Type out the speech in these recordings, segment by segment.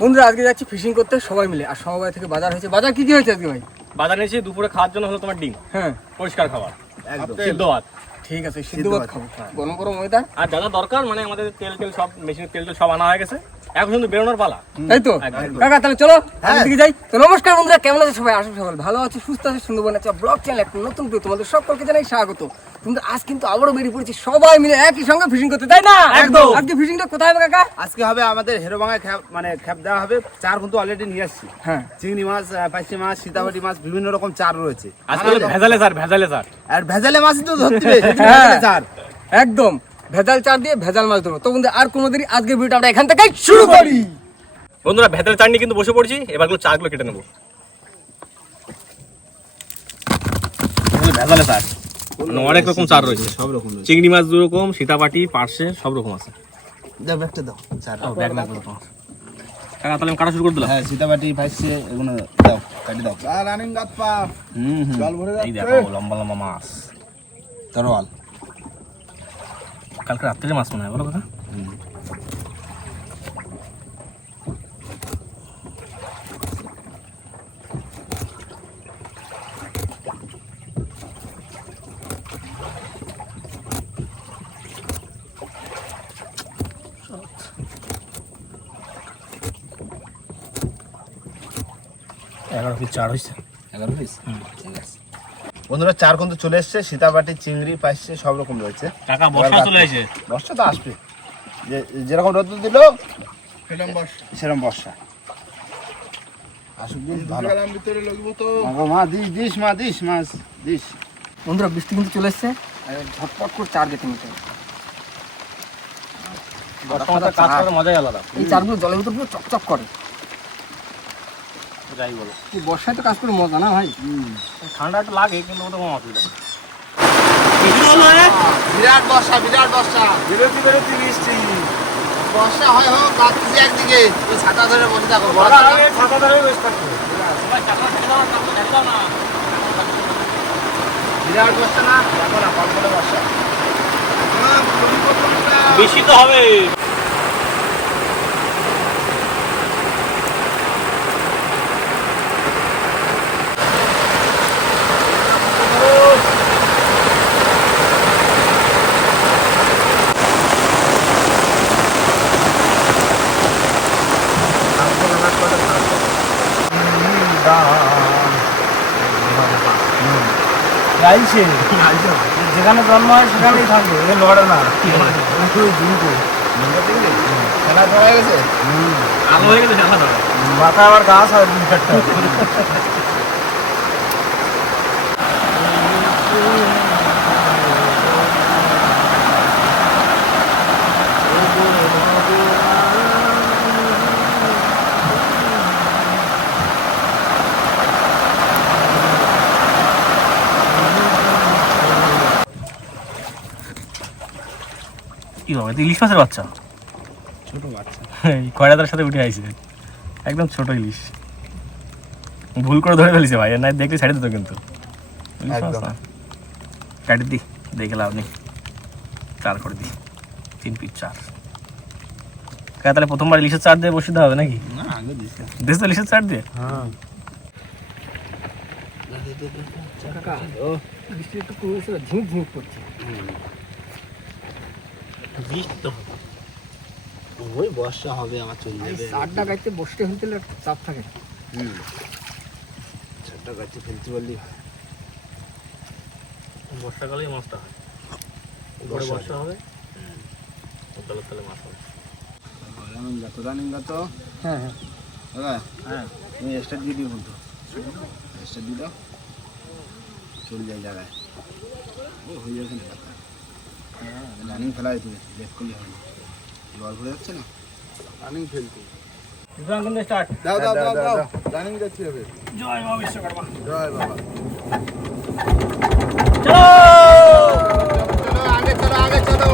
বন্ধুরা আজকে যাচ্ছি ফিশিং করতে সবাই মিলে, আর সমবায় থেকে বাজার হয়েছে। বাজার কি কি হয়েছে আজকে ভাই? বাজার নিয়েছি দুপুরে খাওয়ার জন্য হলো তোমার ডিম, হ্যাঁ পরিষ্কার খাবার, একদম সিদ্ধ ভাত। ঠিক আছে, সিদ্ধ ভাত খাবো, গরম গরম ওয়েদার। আর যা যা দরকার মানে আমাদের তেল তেল সব মেশিনের তেল তেল সব আনা হয়ে গেছে, এখন শুধু বেরোনোর পালা। তাই তো একদম। কাকা, তাহলে চলো আগের দিকে যাই। তো নমস্কার বন্ধুরা, কেমন আছে সবাই? আসলে সবাই ভালো আছে, সুস্থ আছে, সুন্দরবন আছে ব্লগ চ্যানেল একটা নতুন করে তোমাদের সকলকে জানাই স্বাগত। কিন্তু আজ কিন্তু আবারও বেরিয়ে পড়েছি সবাই মিলে একই সঙ্গে ফিশিং করতে, তাই না? একদম। আজকে ফিশিংটা কোথায় হবে কাকা? আজকে হবে আমাদের হেরোভাঙায় মানে খ্যাপ দেওয়া হবে। চার কিন্তু অলরেডি নিয়ে আসছি। হ্যাঁ, চিংড়ি মাছ, পাইসি মাছ, সীতাবাটি মাছ, বিভিন্ন রকম চার রয়েছে। আজকে ভেজালে স্যার আর ভেজালে মাছই তো ধরতে হবে, হ্যাঁ। ভেজালে চার। একদম ভেজাল চার দিয়ে ভেজাল মাছ ধরবো। তো বন্ধু আর কোনো দেরি, আজকের ভিডিওটা আমরা এখান থেকেই শুরু করি। বন্ধুরা ভেতরে চাটনি কিন্তু বসে পড়ছি, এবার গুলো চারগুলো কেটে নেবো। ভেজালে স্যার অনেক রকম চার রয়েছে, সব রকম রয়েছে। চিংড়ি মাছ দু রকম, সীতাপাটি, পার্শে সব রকম আছে। দাও ব্যাগটা দাও, চার। ব্যাগ লাগবে তোমার কাকা, তাহলে আমি কাটা শুরু করে দিলাম। হ্যাঁ, সীতাবাটি, পাইসি এগুলো দাও, কাটি দাও। রানিং গাত পা জল ভরে এই যাচ্ছে। দেখো লম্বা লম্বা মাছ, তরোয়াল। কালকে রাত্রে মাছ মনে হয়, বলো কথা। এগারো পিস চার হয়েছে। 11 পিস, ঠিক আছে। বন্ধুরা চার কিন্তু চলে এসছে, সীতাবাটি, চিংড়ি, পাইসি সব রকম রয়েছে। কাকা বর্ষা চলে আসে, বর্ষা তো আসবে, যেরকম রোদ দিল ফেলাম বর্ষা। সেরকম বর্ষা আসুক দিন, ভালো। গেলাম ভিতরে লগবো তো। মা দিস মাছ দিস। বন্ধুরা বৃষ্টি কিন্তু চলে এসছে, আর ঝটপট করে চার দেখে নিতে হবে। বর্ষার কাজ করার মজাই আলাদা। এই চারগুলো জলের ভিতর পুরো চকচক করে। যাই বলো, এই বর্ষায় তো কাজ করে মজা না ভাই? ঠান্ডা একটু লাগে কিন্তু ওটা কোনো অসুবিধা নেই। বিরাট বর্ষা বেরোতে বৃষ্টি। বর্ষা হয় হোক, কাঁদছি একদিকে, তুই ছাতা ধরে বসে থাকো। ছাতা ধরে বসে থাকো। বিরাট বর্ষা না, দেখো না কম করে বর্ষা। বেশি তো হবে। যেখানে জন্ম হয় সেখানেই থাকবে, লড়ে না। খেলা ধরা গেছে। আলো হয়ে গেছে দেখা দাও। মাথা আবার গাছ হয় একটা। কি হবে, ইলিশ মাছের বাচ্চা, ছোট বাচ্চা। কয়লাদার সাথে উঠে আইছে, একদম ছোট ইলিশ। ভুল করে ধরে ফেলিছে ভাই, না দেখলে ছেড়ে দিত কিন্তু। ইলিশ মাছ একদম। না, কাটি দি, দেখে লাভ নেই, চার করে দি, 3 পিস চার। কাকা তাহলে প্রথমবার ইলিশের চার দিয়ে বসিয়ে দেওয়া হবে নাকি? না, আগে দিস। দেশ তো ইলিশের চার দিয়ে। হ্যাঁ। কাকা বৃষ্টি একটু কমেছে, ঝিমুক ঝিমুক করছে। ওই বর্ষা হবে, আমার চলে যাবে। চারটা গাইতে বসতে হতে চাপ থাকে। চারটা গাছে ফেলতে বললি বর্ষাকালেই মাছটা হয়, উপরে বর্ষা হবে, তলে তলে মাছ হবে। রানিং গাত। হ্যাঁ হ্যাঁ দাদা, হ্যাঁ তুমি এক্সট্রা দিয়ে দিও, বলতো এক্সট্রা দিয়ে দাও, চলে যায় জায়গায়। ও হয়ে যাবে না কথা। রানিং ফেলাই তুমি ব্যাক করলে হবে, জল ভরে যাচ্ছে না। রানিং ফেলতে। স্টার্ট। দাও রানিং যাচ্ছে হবে। জয় মা বিশ্বকর্মা। জয় বাবা। চলো আগে চলো।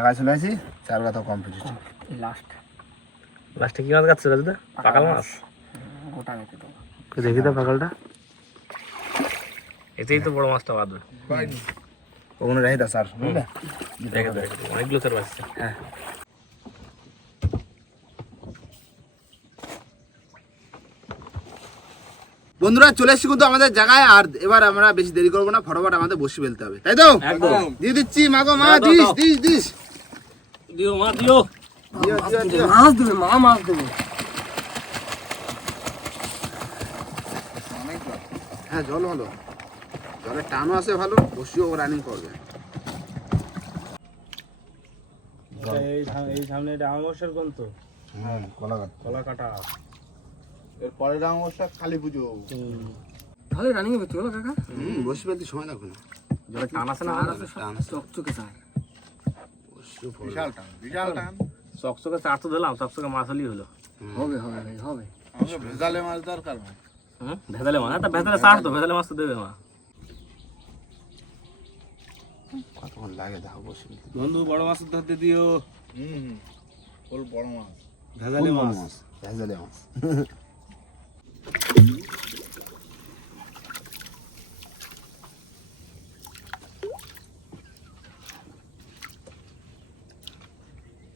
জায়গায় চলে আসি, চার কথা কমপ্লিট। লাস্ট লাস্টে কি মাছ কাটছে রাজুদা? পাকাল মাছ। গোটা গেছে তো। দেখি তো পাকালটা। এতেই তো বড় মাছটা বাঁধবে। ওখানে রাখি দাও স্যার, বুঝলে? দেখে দেখে অনেকগুলো স্যার বাঁচছে। হ্যাঁ। বন্ধুরা চলে এসেছি কিন্তু আমাদের জায়গায়, আর এবার আমরা বেশি দেরি করবো না, ফটাফট আমাদের বসি ফেলতে হবে, তাই তো? একদম। দিয়ে দিচ্ছি, মাগো মা, দাও, দাও, দিস দাও। This this. দিও মা দিও। দিও, দিও, দিও। মাছ দেবে, মা মাছ দেবে। হ্যাঁ জল হলো, জলের টানও আছে ভালো, বসিও রানিং করবে। এই সামনে এটা অমাবস্যার কোন তো? হ্যাঁ, কলাগাছ। কলা কাটা। এর পরের অমাবস্যা কালী পুজো। তাহলে রানিং হবে, চলো কাকা। বসি ফেলতে সময় লাগবে না। জলে টান আছে না? চার আছে, টান সব আছে। চকচকে চার। বসিও পড়বে। বিশাল টান, বিশাল টান। চকচকে চার তো দিলাম, চকচকে মাছ হলেই হলো। হবে হবে ভাই, হবে। আমাকে ভেজালে মাছ দরকার ভাই। হুম, ভেজালে মাছ। তা ভেজালে চার তো, ভেজালে মাছ তো দেবে মা। কতক্ষণ লাগে দেখো বসি ফেলতে। বন্ধু বড় মাছ ধরতে দিও। ফুল বড় মাছ। ভেজালে ফুল বড় মাছ। মাছ, ভেজালে মাছ।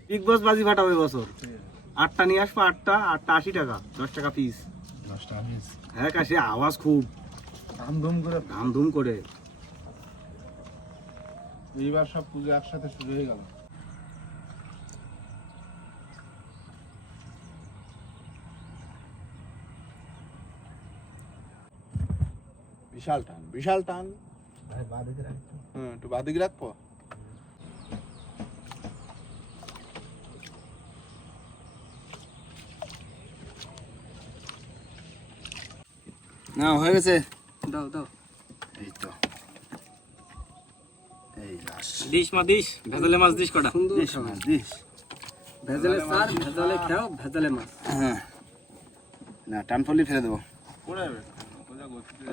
বিগ বস বাজি ফাটাবে বছর। 8টা নিয়ে আসবো, 8টা 80 টাকা, 10 টাকা পিস। 10 টাকা পিস। হ্যাঁ কাশি আওয়াজ খুব ধাম করে। এইবার সব পুজো একসাথে শুরু হয়ে গেল। বিশাল টান, বিশাল টান। একটু বাদিকে রাখবো। না হয়ে গেছে। দাও দাও। এই তো, এই লাস্ট। দিস মা দিস, ভেজালে মাছ দিস কটা। সুন্দর দিস খাবার। মাছ, দিস। ভেজালে চার, ভেজালে খাও, ভেজালে মাছ। হ্যাঁ, না টান ফলি ফেলে দেবো। পড়ে যাবে।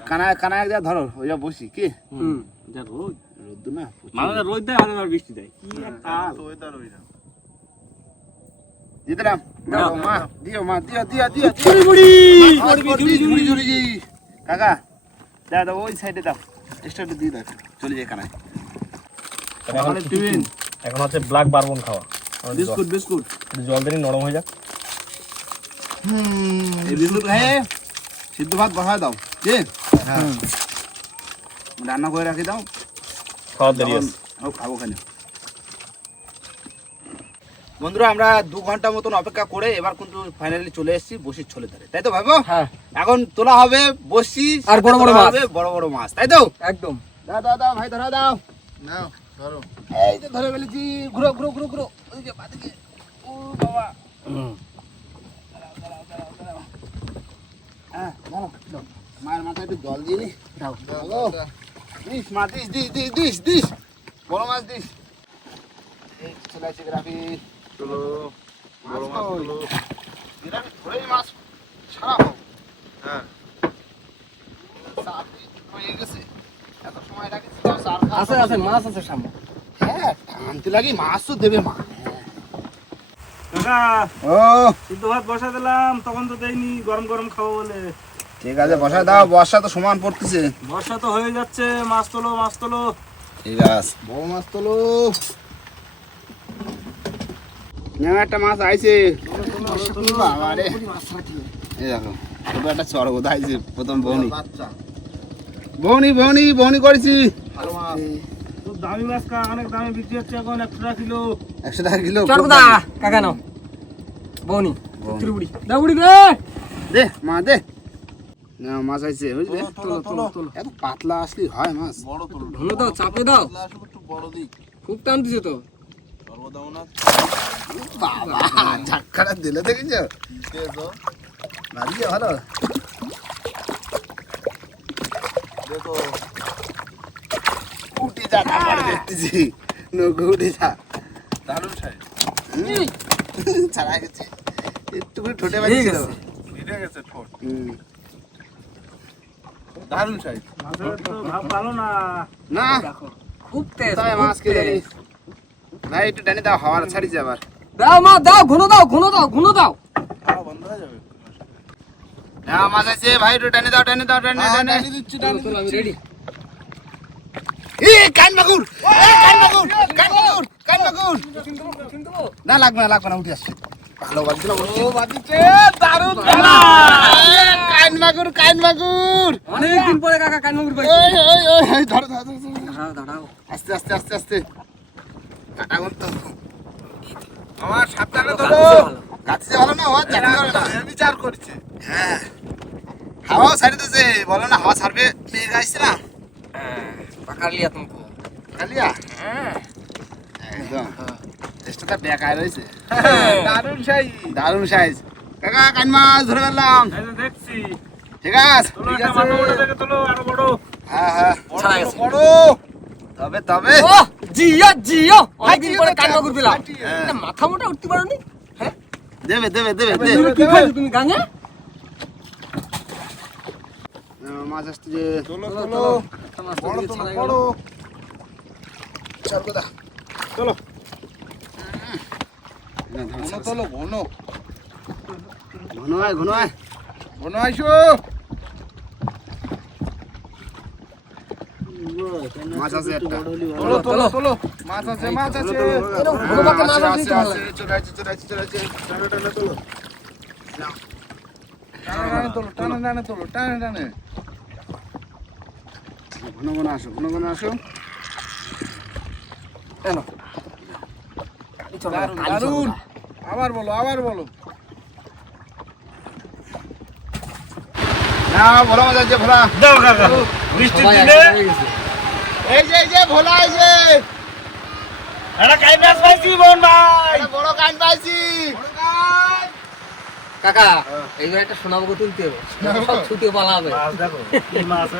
কানায় কানায় যা ধরো, ওই যা বসি কি হুম। যা রোদ। রোদ্দু না প্রচুর। মাঝে রোদ দেয়, মাঝে বৃষ্টি দেয়। কি এক কাল। তো ওয়েদার ওই না। দিতে নাম, দাও, দাও মা, দিও মা, দিও দিও দিও। বুড়ি বুড়ি। মাছ করবি, ঝুড়ি ঝুড়ি জি। কাকা দাও দাও, ওই সাইডে দাও, এক্সট্রা দিয়ে দাও, চলে যায় কানায়। এখন টিফিন, এখন হচ্ছে ব্ল্যাক বারবন খাওয়া। Biscuit biscuit. একটু জল দিন নরম হয়ে যাক। এই বিস্কুট খাইয়ে সিদ্ধ ভাত বসায় দাও, যে হ্যাঁ রান্না করে রাখি দাও, খাওয়ার দেরি আছে। ও খাবো খালি। বন্ধুরা আমরা 2 ঘন্টা মতন অপেক্ষা করে এবার কিন্তু ফাইনালি চলে এসেছি বসির ছোলে ধারে, তাই তো ভাবো? হ্যাঁ, এখন তোলা হবে বসি আর বড় বড় তোলা মাছ। হবে বড় বড় মাছ, তাই তো? একদম। দাও দাও দাও ভাই, ধরা দাও। নাও ধরো। এই যে ধরে ফেলেছি, ঘুরো ঘুরো ঘুরো ঘুরো, ওইদিকে বাদিকে। ও বাবা, হ্যাঁ দাও দাও। মায়ের মাথায় একটু জল দিয়ে নি। দাও। দাও দিস মা, this this this this this, বড় মাছ দিস। এই চলে আসছে গ্রাফি। চলো বড় মাছ তুলো। গ্রাফি ধরেই মাছ ছাড়া হোক। হ্যাঁ। চার দিন হয়ে গেছে, এত সময় রাখিস তো চার খাওয়া আছে আছে, মাছ আছে সামনে। হ্যাঁ টানতে লাগি, মাছ তো দেবে মা। কাকা ও সিদ্ধ ভাত বসা দিলাম, তখন তো দেয়নি, গরম গরম খাবো বলে। ঠিক আছে, বসায় দাও, বর্ষা তো সমান পড়তেছে। বর্ষা তো হয়ে যাচ্ছে, মাছ তোলো মাছ তোলো। ঠিক আছে, বড় মাছ তোলো। একটা মাছ আইছে। বাবা রে, মাছ ছাড়া কি হবে? এই দেখো ছোট একটা চড়গোদা আইছে, প্রথম বহনি বাচ্চা। বহনি বহনি বহনি করেছি। ভালো মাছ। খুব দামি মাছ কা, অনেক দামে বিক্রি হচ্ছে এখন, 1 টাকা কিলো। 100 টাকা কিলো। চড়কদা, কাকা নাও। বৌনি, বৌনি। ত্রিপুরি। দাও বুড়ি দে। দে মা দে। না মাছ আইছে, বুঝলে? তোলো তোলো তোলো। এত পাতলা আসলে হয় মাছ। বড় তোলো। ধুলো দাও, চাপে দাও। পাতলা আসুক, একটু বড় দিক। খুব টান দিছে তো। সর্বদাও না। বাবা ঝাক্কাটা দিলে দেখেছ? কে তো? ভালো ভালো। দেখো। উঠে যা, খাবার দেখতেছি। নৌকো উঠে যা। দারুণ সাইজ। ছাড়া গেছে। একটু করে ঠোঁটে ঠিক বাজছিল। আছে। ভিজে গেছে ঠোঁট। হুম। দারুণ সাইজ। মাছের তো ভাব ভালো না। না দেখো, খুব তেজ, কোথায় খুব মাছ কে তেজ। জানিস? ভাই একটু টানি দাও, হাওয়া ছাড়িছে আবার। দাও মা দাও, ঘন দাও, ঘন দাও, ঘন দাও। খাওয়া বন্ধ হয়ে যাবে। হ্যাঁ মাছ আছে ভাই, একটু টানি দাও, টানি দাও, টানি হ্যাঁ, টানি। টানি দিচ্ছি, টানি চলো, আমি দিচ্ছি। রেডি। কান মাগুর, কান মাগুর, কান মাগুর, কান মাগুর। না লাগবে না, লাগবে না, উঠে আসছে। ভালো বাজছিল। ও বাদিছে, দারুণ কান মাগুর, কান মাগুর। অনেকদিন পরে কাকা কানমাগুর পাইছি। ওই ওই ওই ওই, ধরো ধরো ধরো, ধরো। দাঁড়াও, দাঁড়াও। আস্তে আস্তে আস্তে আস্তে। কাটা গুন তো। আমার সাবধানে তো কাছে ভালো না, হওয়া চাকরি করে না। বিচার করছে। হ্যাঁ। হাওয়া ছাড়ি দিতেছে, বলো না হাওয়া ছাড়বে, মেঘ আসছে না। পাকার লিয়া তুমি। কালিয়া? একদম। চেষ্টাটা বেকার রয়েছে। দারুণ সাই। দারুণ সাইজ। কাকা কান মাছ ধরে ফেললাম। দেখছি ঠিক আছে? তোলো একটা মাথা মোটা দেখে তোলো আরো বড় হ্যাঁ হ্যাঁ। ছাড়া গেছে। বড়। তবে তবে ও জিও জিও, অনেকদিন পরে কানমাগুর পেলাম। হ্যাঁ। এটা মাথা মোটা উঠতে পারোনি? হ্যাঁ? দেবে দেবে দেবে দে। তুমি কি খাইছো তুমি গাঙে? মাছ আসছে যে। তোলো চলো, তোলো। চলো। একটা মাছ তো বড় দিকে তোলো, ছাড়াই বড়। গেলো। চল কোথা? চলো ঘন তোলো, ঘন। ঘন আয় ঘন আয়। ঘন আইসো। মাছ আছে একটা। তোলো তোলো তোলো। মাছ আছে, মাছ আছে। এরকম ঘুরো পাকে মাছ আছে, আসলেই তো ভালো আছে, লাগে। চলে আসছে, চলে আসছে, চলে আসছে। টানা টানা তোলো। নাও। টানে টানে তোলো, টানে টানে তোলো, টানে টানে। ঘন ঘন আসো, ঘন ঘন আসো। কেন? কালি চলো, দারুণ, কালি চলো। দারুণ। আবার বলো, আবার বলো। না ভোলা মাছ আছে, ভোলা। দাও কাকা বৃষ্টির সবাই দিনে একসাথে গেছে। এই যে ভোলা, এই যে। একটা কাই মাছ পাইছি বোন ভাই একটা বড় কান পাইছি। কাকা এইবার একটা সোনাবুকো তুলতে হবে, সব ছুটে পালাবে। মাছ দেখো কি মাছ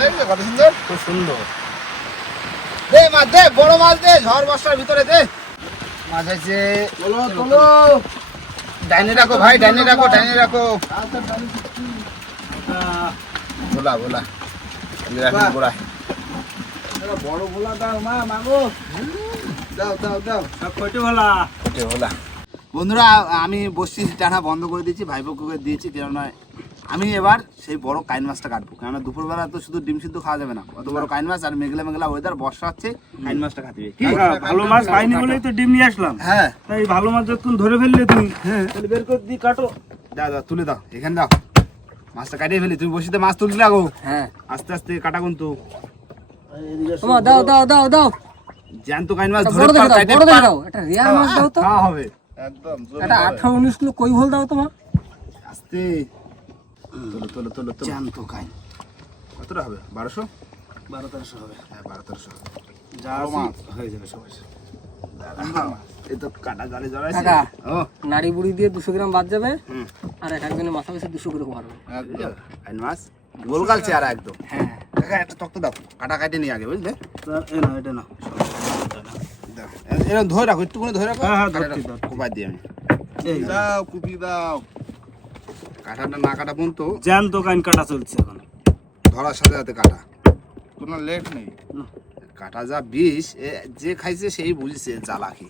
দেখছো কত সুন্দর? খুব সুন্দর দে মাছ দে, বড় মাছ দে, ঝড় বর্ষার ভিতরে দে। মাছ আছে। তোলো তোলো। ডাইনে রাখো ভাই, ডাইনে রাখো, ডাইনে রাখো। ভোলা ভোলা। রাখি গোড়া। একটা বড় ভোলা দাও মা, মাগো। দাও দাও দাও। সব কয়টি ভালা ওকে ভোলা। বন্ধুরা আমি বসছি, টানা বন্ধ করে দিয়েছি, ভাইপোকে দিয়েছি, কেননা আমি এবার সেই বড় কাইন মাছটা কাটবো। কেননা দুপুরবেলা তো শুধু ডিম সিদ্ধ খাওয়া যাবে না, অত বড় কাইন মাছ, আর মেঘলা মেঘলা ওয়েদার, বর্ষা হচ্ছে, কাইন মাছটা খাতে হবে। কি? কাকা ভালো মাছ পাইনি বলেই তো ডিম নিয়ে আসলাম হ্যাঁ তাই ভালো মাছ যখন ধরে ফেললে তুমি তাহলে বের করে দি কাটো দাও দাও, তুলে দাও, এখানে দাও, মাছটা কাটিয়ে ফেলি। তুমি বসিতে মাছ তুলতে লাগো, হ্যাঁ আস্তে আস্তে কাটা কিন্তু। তোমার দাও দাও দাও দাও, জ্যান্ত কাইন মাছ একটা ধরে বড় দেখে দাও, কাটে বড় দেখে দাও, একটা রিয়ার মাছ দাও তো, খাওয়া হবে। একদম জোরে একটা হবে। 18-19 কিলো কই ভোল দাও তোমার। আস্তে তোলো তোলো তোলো তোলো। জ্যান্ত কাইন কতটা হবে? 1200 12-1300 হবে হ্যাঁ 1200 যা বড় আছে মাছ। হয়ে যাবে সবাই এই তো কাটা জালে জড়াইছে। কাকা ও নাড়ি বুড়ি দিয়ে 200 গ্রাম বাদ যাবে, হুম। আর এক একজনের মাথা পিছু 200 করে মারবে। একদম। কাইন মাছ গোলগাল চেহারা একদম। হ্যাঁ দেখা একটা তক্ত দাও, কাটা কাটে নিয়ে আগে, বুঝলে? এ না এটা না দাও। এরকম ধরে রাখো, একটুখানি ধরে রাখো। হ্যাঁ, হ্যাঁ, কাটাটা ধরছি, ধরছি। কোপায় দিই আমি। এই দাও, কুপি দাও। কাটাটা না কাটা পর্যন্ত জ্যান্ত কাইন কাটা চলছে এখন ধরার সাথে সাথে কাটা। কোনো লেট নেই। কাটা যা বিষ, যে খাইছে সেই বুঝছে জ্বালা কি।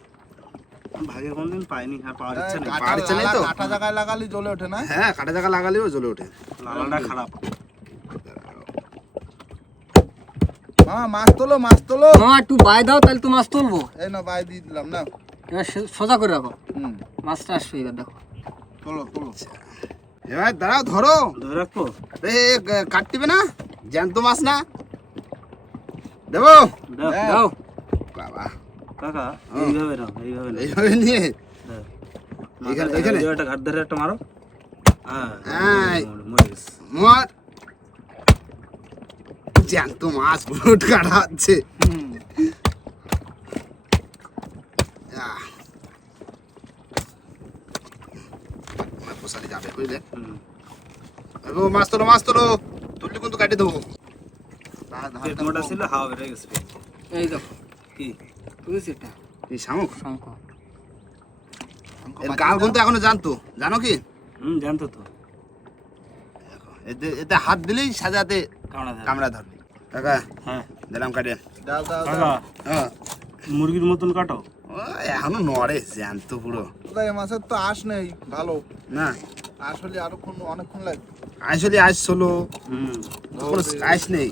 ভাগে কোনদিন পাইনি আর পাওয়ার ইচ্ছা নেই পাহাড় চেনে তো? কাটা জায়গায় লাগালি জ্বলে ওঠে না। হ্যাঁ কাটা জায়গা লাগালেও জ্বলে ওঠে। লালাটা খারাপ মামা মাছ তোলো, মাছ তোলো। মামা একটু বাই দাও, তাহলে তো মাছ তুলবো। এই না বাই দিয়ে দিলাম না। এবার সোজা করে রাখো, হুম, মাছটা আসবে এবার দেখো। তোলো তোলো। এবার দাঁড়াও, ধরো। ধরে রাখবো কাটতিবে না, জ্যান্ত মাছ না। দেবো দাও দাও বাবা, কাকা এইভাবে নাও এইভাবে নাও এইভাবে নিয়ে দাও। এখানে মাথায় এখানে একটা ঘাট ধরে একটা মারো হ্যাঁ হ্যাঁ। মরে গেছে মর। জ্যান্ত মাছ পুরো কাটা হচ্ছে। আহ। আমার পোষালি যাবে, বুঝলে? হুম। এগো, মাছ তোলো, মাছ তোলো, তুললে কিন্তু কাটে দেবো। পেট মোটা ছিল হাওয়া বেড়ে গেছে পেট। এই দেখো কি বুঝেছি, এটা এই শামুক, শঙ্খ। এর গাল কিন্তু এখনো জানতো, জানো কি? জানতো তো এতে এতে হাত দিলেই সাজাতে কামড়া ধরে কামড়া ধরবে। কাকা হ্যাঁ দিলাম কাটে। দাও দাও দাও। কাকা হ্যাঁ মুরগির মতন কাটো। ও এখনো নড়ে জ্যান্ত পুরো। এই মাছের তো আঁশ নেই ভালো, না আসলে আরো অনেকক্ষণ লাগবে। আসলে আইস ছিল, কোনো আইস নেই।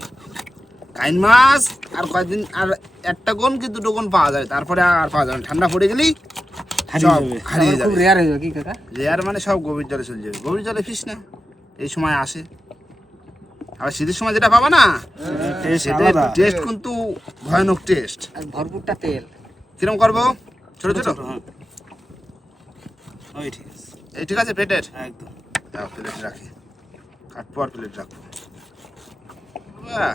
কাইন মাছ আর কয়েকদিন আর একটা কোন কি দুটো কোন পাওয়া যায়, তারপরে আর পাওয়া যাবে না। ঠান্ডা পড়ে গেলেই সব হারিয়ে খুব যাবে। রেয়ার হয়ে যাবে কি কাকা? রেয়ার মানে সব গভীর জলে চলে যাবে। গভীর জলে ফিস না এই সময় আসে। আবার শীতের সময় যেটা পাবা না, সেটার টেস্ট কিন্তু ভয়ানক টেস্ট। আর ভরপুরটা তেল। কিরম করবো? ছোট ছোট হ্যাঁ ওই ঠিক আছে, এই ঠিক আছে প্লেটের একদম। প্লেট রাখি, কাটবো আর প্লেট রাখবো। বাহ,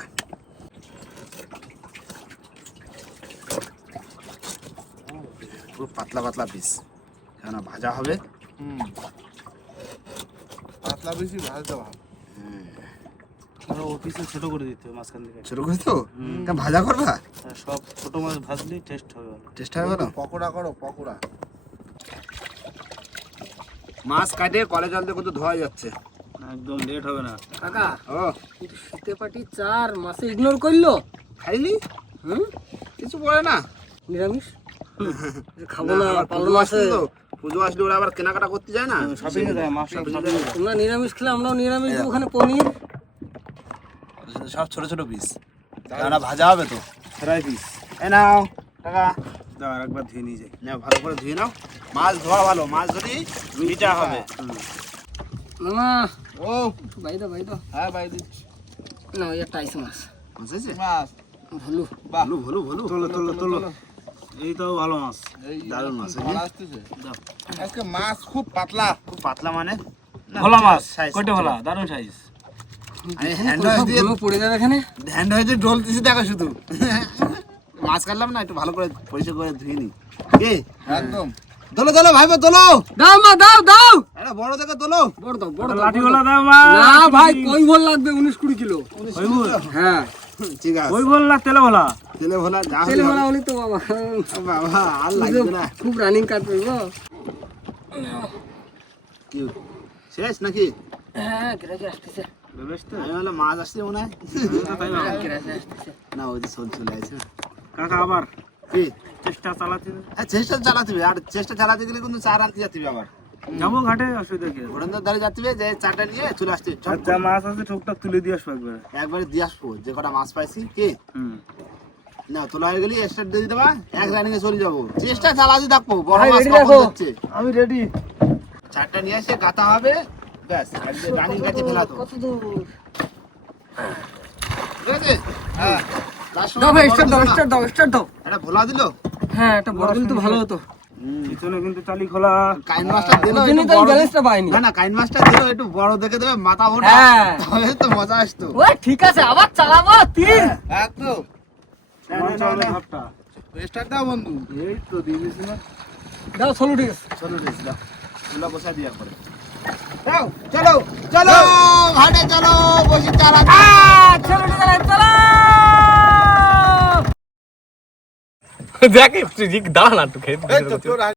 পুরো পাতলা পাতলা পিস, কেন ভাজা হবে। পাতলা বেশি ভাজতে ভালো। আর ও পিসে ছোট করে দিতে হবে মাঝখান থেকে। ছোট করে তো কেন ভাজা করবা? আর সব ছোট মাছ ভাজলেই টেস্ট হবে ভালো। চেষ্টা হবে ভালো। পকোড়া করো পকোড়া। মাছ কাটে কলে জল দিয়ে কত ধোয়া যাচ্ছে। একদম লেট হবে না। কাকা ও কিন্তু শীতে পাটি চার মাসে ইগনোর করলো। খাইলি হুম, কিছু পড়ে না। নিরামিষ খাবো না, না আবার পালন পুজো মাসে। আসলে তো, পুজো আসলে ওরা আবার কেনাকাটা করতে যায় না। শপিং এ যায় মাছ সব shopping এ যায়। তোমরা নিরামিষ খেলে আমরাও নিরামিষ দেবো, ওখানে পনির। সব ছোট ছোট পিস, কেননা ভাজা হবে তো। Fry piece. এ নাও টাকা, দাও আর একবার ধুয়ে নিয়ে যাই। নাও ভালো করে ধুয়ে নাও। মাছ ধোয়া ভালো, মাছ ধরি মিঠা হবে। মামা ও ভাই দাও ভাই দাও। হ্যাঁ ভাই দিচ্ছি না ওই একটা আইস মাছ মাছ আছে? মাছ। ভালো। ভালো ভালো ভালো। তোলো তোলো তোলো, এই তো ভালো মাছ। এই দারুণ মাছ, ভালো আসতেছে। আজকে মাছ খুব পাতলা। খুব পাতলা মানে না, ভোলা মাছ, size কয়টা ছোট। ভোলা, দারুণ সাইজ। আমি হ্যান্ড ওয়াশ দিয়ে ধুলো পড়ে যাবে এখানে। হ্যান্ড ওয়াশ দিয়ে ডলতেছি দেখো শুধু। মাছ কাটলাম না, একটু ভালো করে পরিষ্কার করে ধুয়ে নি। কি একদম দোলো দোলো ভাইবা দোলো, দাও মা দাও দাও। আরে বড় দেখে দোলো। বড় দাও বড় দাও, লাঠি বড় ভোলা দাও। দাও মা। না ভাই কই ভোল লাগবে 19-20 কিলো। ওই ভোল, হ্যাঁ ঠিক আছে, ওই ভোল না তেলে ভোলা। তেলে ভোলা যা তেলে হবে ভরা হলে তো বাবা বাবা আর লাগবে না। খুব রানিং কাটবে গো। কি শেষ নাকি? হ্যাঁ গ্রাজে আসতেছে। বেশ তো, আমি বললাম মাছ আসছে মনে হয়। তাই না? গ্রাজে আসতেছে। না ওই যে চলে আসছে। কাকা আবার কি চেষ্টা চালাতে হবে। হ্যাঁ, চেষ্টা চালাতে হবে। আর চেষ্টা চালাতে গেলে কিন্তু চার আনতে যেতে হবে। আবার যাবো ঘাটে, অসুবিধা কি আছে? ঘোড়ার ধারে যেতে হবে, যে চারটা নিয়ে চলে আসতে হবে। আর যা মাছ আছে ঠোকটাক তুলে দিয়ে আসবো একবারে। একবারে দিয়ে আসবো যে কটা মাছ পাইছি। কি হুম, না তোলা হয়ে গেলি স্টার্ট দিয়ে দিতে পার, এক রানিং এ চলে যাবো। চেষ্টা চালাতে থাকবো, বড় ভাই, মাছ ready কখন রাখো। যাচ্ছে। আমি রেডি। চারটা নিয়ে এসে গাতা হবে, ব্যাস রানিং গাছে ফেলা তো। কত দূর? ঠিক আছে? হ্যাঁ তার সঙ্গে দাও ভাই বড় স্টার্ট দাও দিলো না? স্টার্ট দাও স্টার্ট দাও। একটা ভোলা দিল, হ্যাঁ এটা বড় দিলে তো ভালো হতো। পিছনে কিন্তু চালি খোলা। কাইন মাছটা দিল, ওই জন্যই তো আমি ব্যালেন্সটা পাইনি। না না কাইন মাছটা দিল একটু বড় দেখে দেবে, মাথা মোটা, হ্যাঁ। তাহলে তো মজা আসতো। ওই ঠিক আছে আবার চালাবো তীর। একদম চলে ঘরটা। স্টার্ট দাও বন্ধু। এই তো দিয়ে দিয়েছি না। দাও চলো ঠিক আছে। চলো রে দাও, চুলা বসা দিয়ে পরে দাও। চলো চলো ঘাটে চলো, বসি চালা। চলো ঠিক আছে চলো। দেখ দাঁড়া না একটু খেয়ে এই তো তোর